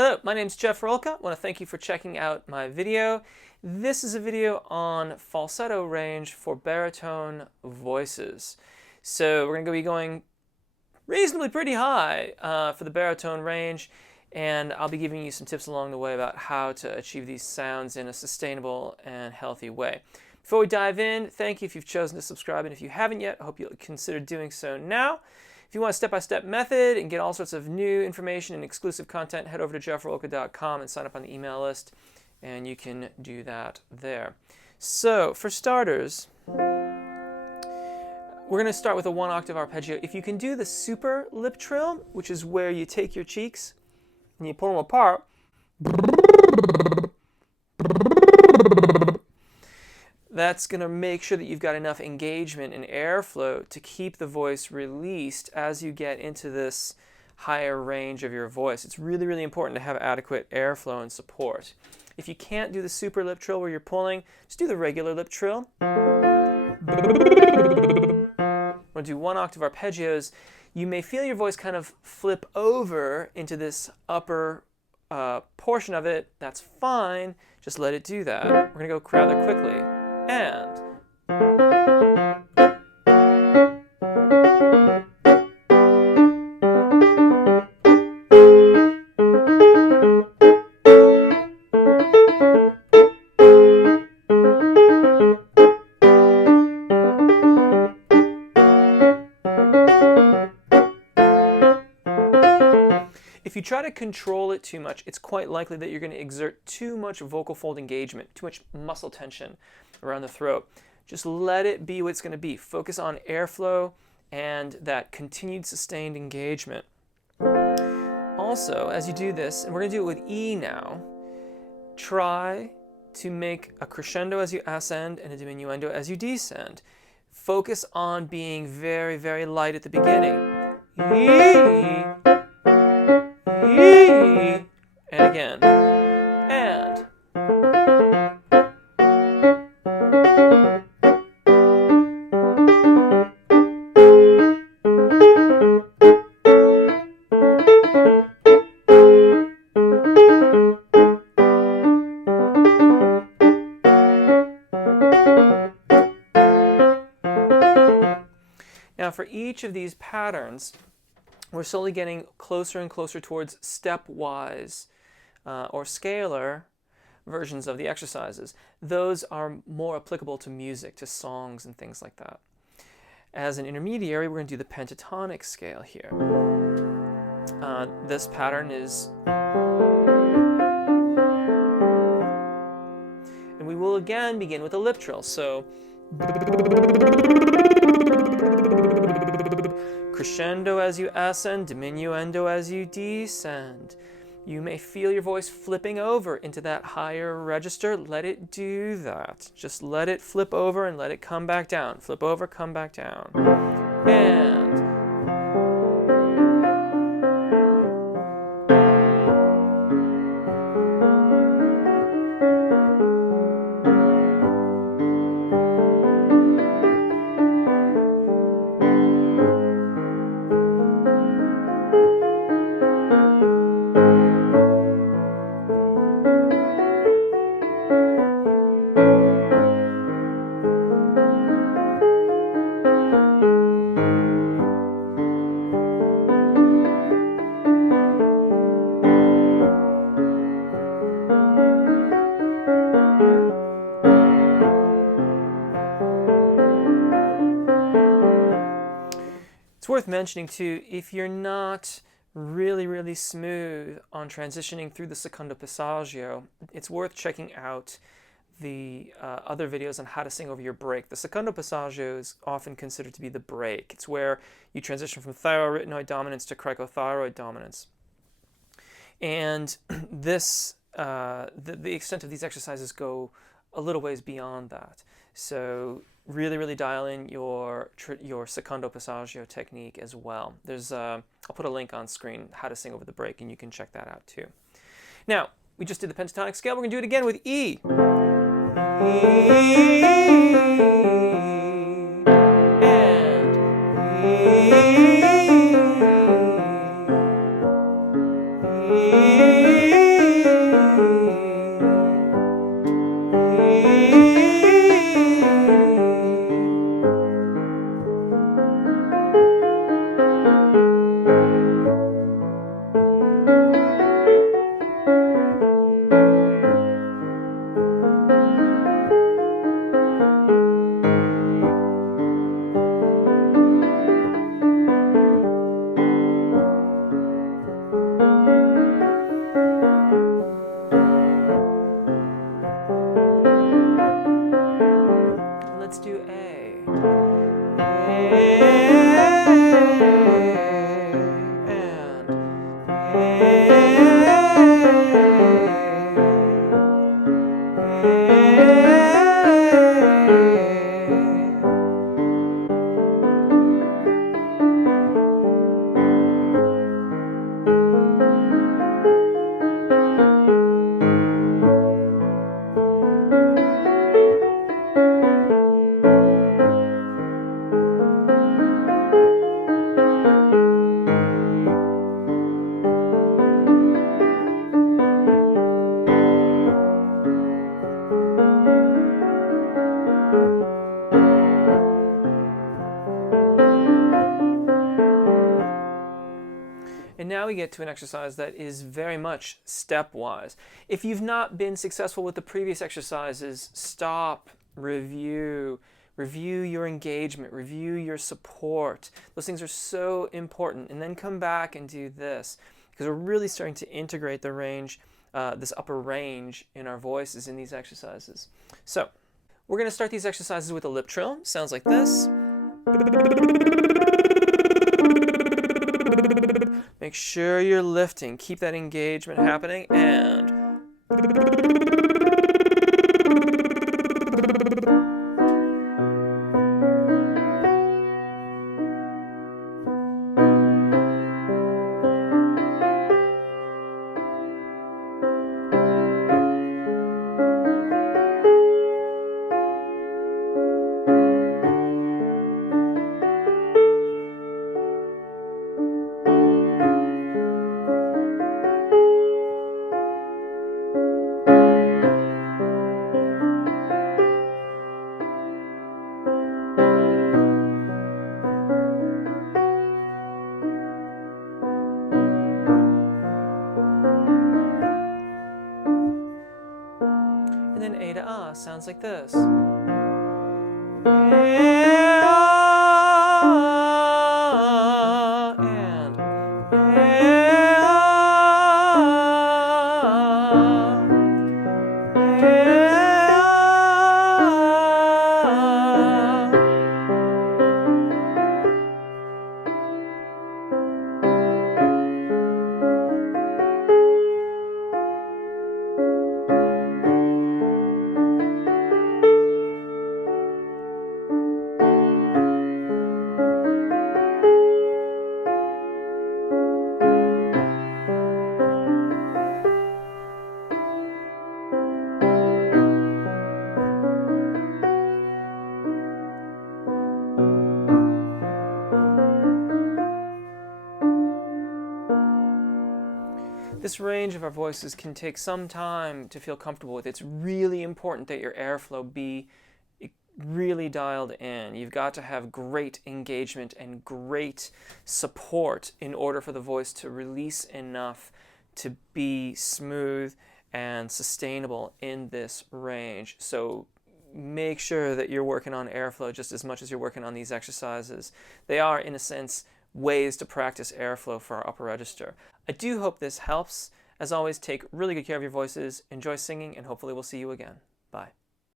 Hello, my name is Jeff Rolka. I want to thank you for checking out my video. This is a video on falsetto range for baritone voices. So we're going to be going reasonably pretty high for the baritone range, and I'll be giving you some tips along the way about how to achieve these sounds in a sustainable and healthy way. Before we dive in, thank you if you've chosen to subscribe, and if you haven't yet, I hope you'll consider doing so now. If you want a step-by-step method and get all sorts of new information and exclusive content, head over to jeffrolka.com and sign up on the email list, and you can do that there. So, for starters, we're going to start with a 1-octave arpeggio. If you can do the super lip trill, which is where you take your cheeks and you pull them apart, that's going to make sure that you've got enough engagement and airflow to keep the voice released as you get into this higher range of your voice. It's really, really important to have adequate airflow and support. If you can't do the super lip trill where you're pulling, just do the regular lip trill. We'll do 1-octave arpeggios. You may feel your voice kind of flip over into this upper portion of it. That's fine. Just let it do that. We're going to go rather quickly. And if you try to control it too much, it's quite likely that you're going to exert too much vocal fold engagement, too much muscle tension around the throat. Just let it be what it's going to be. Focus on airflow and that continued sustained engagement. Also, as you do this, and we're going to do it with E now, try to make a crescendo as you ascend and a diminuendo as you descend. Focus on being very, very light at the beginning. E, E, and again. And now for each of these patterns, we're slowly getting closer and closer towards stepwise or scalar versions of the exercises. Those are more applicable to music, to songs and things like that. As an intermediary, we're going to do the pentatonic scale here. This pattern is... And we will again begin with a lip trill. So... crescendo as you ascend, diminuendo as you descend. You may feel your voice flipping over into that higher register. Let it do that. Just let it flip over and let it come back down. Flip over, come back down. And... It's worth mentioning too, if you're not really smooth on transitioning through the Secunda Passaggio, it's worth checking out the other videos on how to sing over your break. The Secunda Passaggio is often considered to be the break. It's where you transition from thyroarytenoid dominance to cricothyroid dominance. And this, the extent of these exercises go a little ways beyond that. So really dial in your Secunda Passaggio technique as well. There's I'll put a link on screen, how to sing over the break, and you can check that out too. Now, we just did the pentatonic scale. We're going to do it again with E. And E. get to an exercise that is very much stepwise. If you've not been successful with the previous exercises, stop, review your engagement, review your support. Those things are so important. And then come back and do this, because we're really starting to integrate the range, this upper range in our voices in these exercises. So we're going to start these exercises with a lip trill. Sounds like this. Make sure you're lifting. Keep that engagement happening. And then A to ah sounds like this. This range of our voices can take some time to feel comfortable with. It's really important that your airflow be really dialed in. You've got to have great engagement and great support in order for the voice to release enough to be smooth and sustainable in this range. So make sure that you're working on airflow just as much as you're working on these exercises. They are, in a sense, ways to practice airflow for our upper register. I do hope this helps. As always, take really good care of your voices, enjoy singing, and hopefully we'll see you again. Bye.